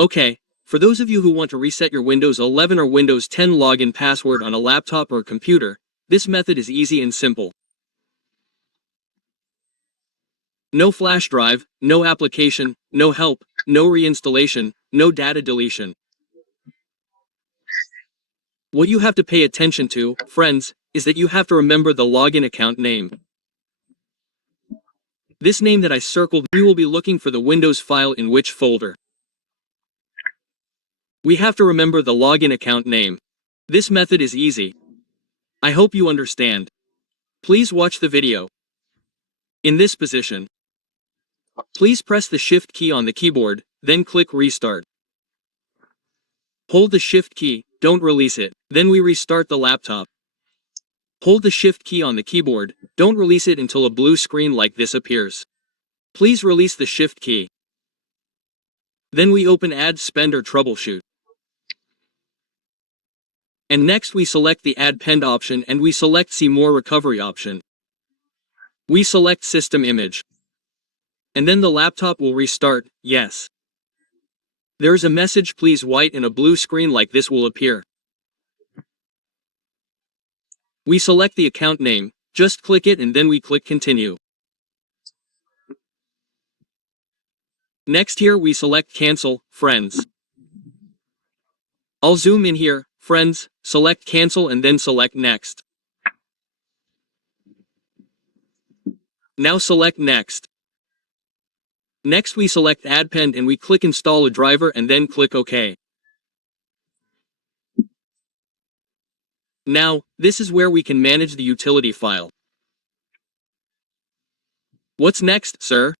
Okay, for those of you who want to reset your Windows 11 or Windows 10 login password on a laptop or computer, this method is easy and simple. No flash drive, no application, no help, no reinstallation, no data deletion. What you have to pay attention to, friends, is that you have to remember the login account name. This name that I circled, we will be looking for the Windows file in which folder. We have to remember the login account name. This method is easy. I hope you understand. Please watch the video. In this position, please press the Shift key on the keyboard, then click Restart. Hold the Shift key, don't release it, then we restart the laptop. Hold the Shift key on the keyboard, don't release it until a blue screen like this appears. Please release the Shift key. Then we open Add Spend or Troubleshoot. And next we select the Add Pend option and we select See More Recovery option. We select System Image. And then the laptop will restart, yes. There is a message Please Wait and a blue screen like this will appear. We select the account name, just click it and then we click Continue. Next here we select Cancel, Friends. I'll zoom in here, friends, select Cancel and then select Next. Now select Next. Next we select Add Pend and we click Install a driver and then click OK. Now, this is where we can manage the utility file. What's next, sir?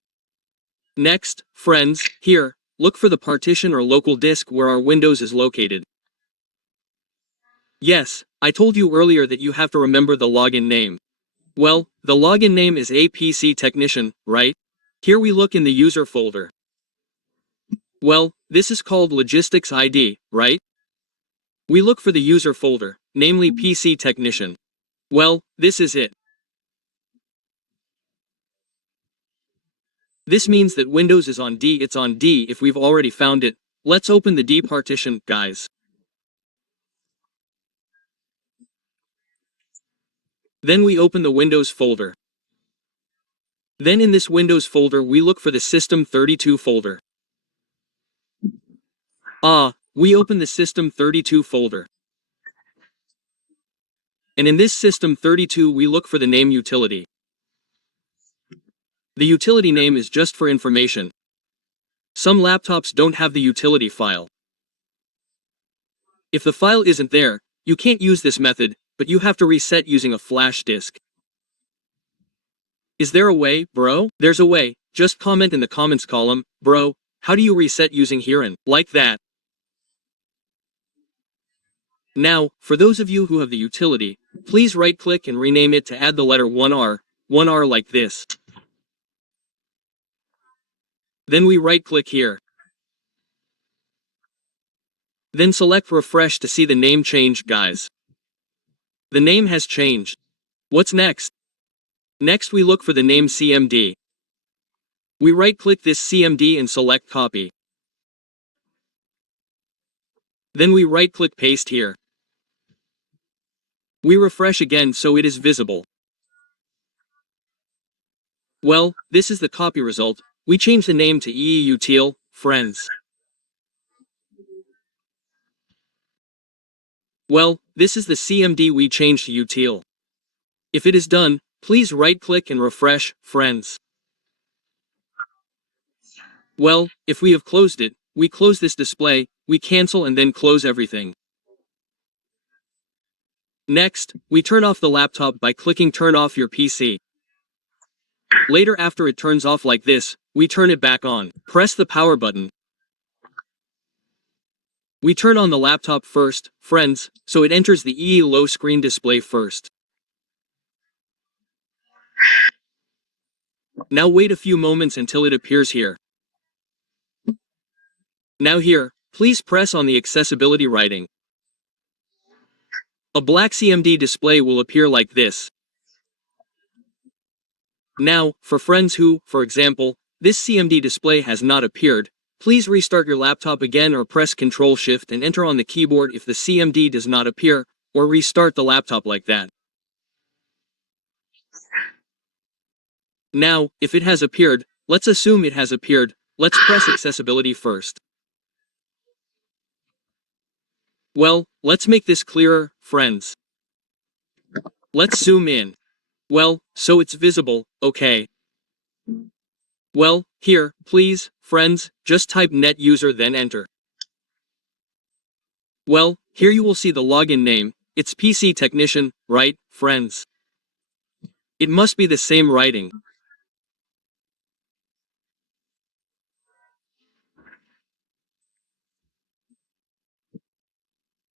Next, friends, here, look for the partition or local disk where our Windows is located. Yes, I told you earlier that you have to remember the login name. Well, the login name is APC Technician, right? Here we look in the user folder. Well, this is called Logistics ID, right? We look for the user folder, namely PC Technician. Well, this is it. This means that Windows is on D. It's on D if we've already found it. Let's open the D partition, guys. Then we open the Windows folder. Then in this Windows folder we look for the System32 folder. We open the System32 folder. And in this System32 we look for the name utility. The utility name is just for information. Some laptops don't have the utility file. If the file isn't there, you can't use this method, but you have to reset using a flash disk. Is there a way, bro? There's a way. Just comment in the comments column, bro, how do you reset using Heron? Like that. Now, for those of you who have the utility, please right-click and rename it to add the letter 1R like this. Then we right-click here. Then select Refresh to see the name change, guys. The name has changed. What's next? Next we look for the name CMD. We right-click this CMD and select Copy. Then we right-click Paste here. We refresh again so it is visible. Well, this is the copy result. We change the name to EEUTIL, friends. Well, this is the CMD we changed to util. If it is done, please right-click and refresh, friends. Well, if we have closed it, we close this display, we cancel and then close everything. Next, we turn off the laptop by clicking Turn off your PC. Later after it turns off like this, we turn it back on. Press the power button. We turn on the laptop first, friends, so it enters the EE low screen display first. Now wait a few moments until it appears here. Now here, please press on the accessibility writing. A black CMD display will appear like this. Now, for friends who, for example, this CMD display has not appeared, Please restart your laptop again or press Ctrl-Shift and enter on the keyboard if the CMD does not appear, or restart the laptop like that. Now, if it has appeared, let's assume it has appeared, let's press accessibility first. Well, let's make this clearer, friends. Let's zoom in. Well, so it's visible, okay. Well, here, please, friends, just type net user then enter. Well, here you will see the login name, it's PC Technician, right, friends? It must be the same writing.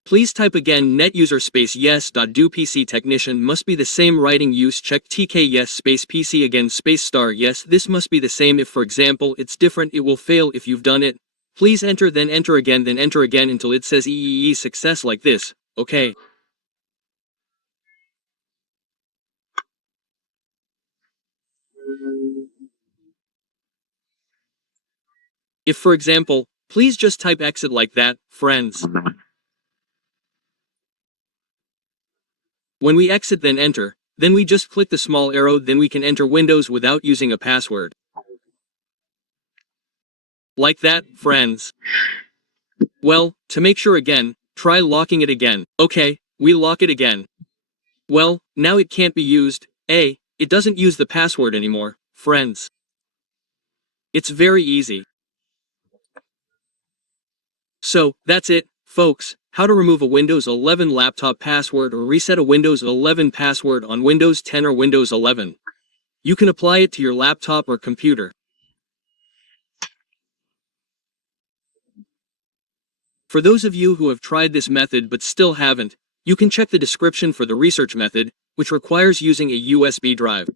Please type again net user space yes dot do PC Technician must be the same writing use check TK yes space PC again space star yes this must be the same if for example it's different it will fail if you've done it. Please enter then enter again until it says EEE success like this, okay. If for example, please just type exit like that, friends. When we exit then enter, then we just click the small arrow then we can enter Windows without using a password. Like that, friends. Well, to make sure again, try locking it again. Okay, we lock it again. Well, now it can't be used, it doesn't use the password anymore, friends. It's very easy. So, that's it, folks, how to remove a Windows 11 laptop password or reset a Windows 11 password on Windows 10 or Windows 11. You can apply it to your laptop or computer. For those of you who have tried this method but still haven't, you can check the description for the research method, which requires using a USB drive.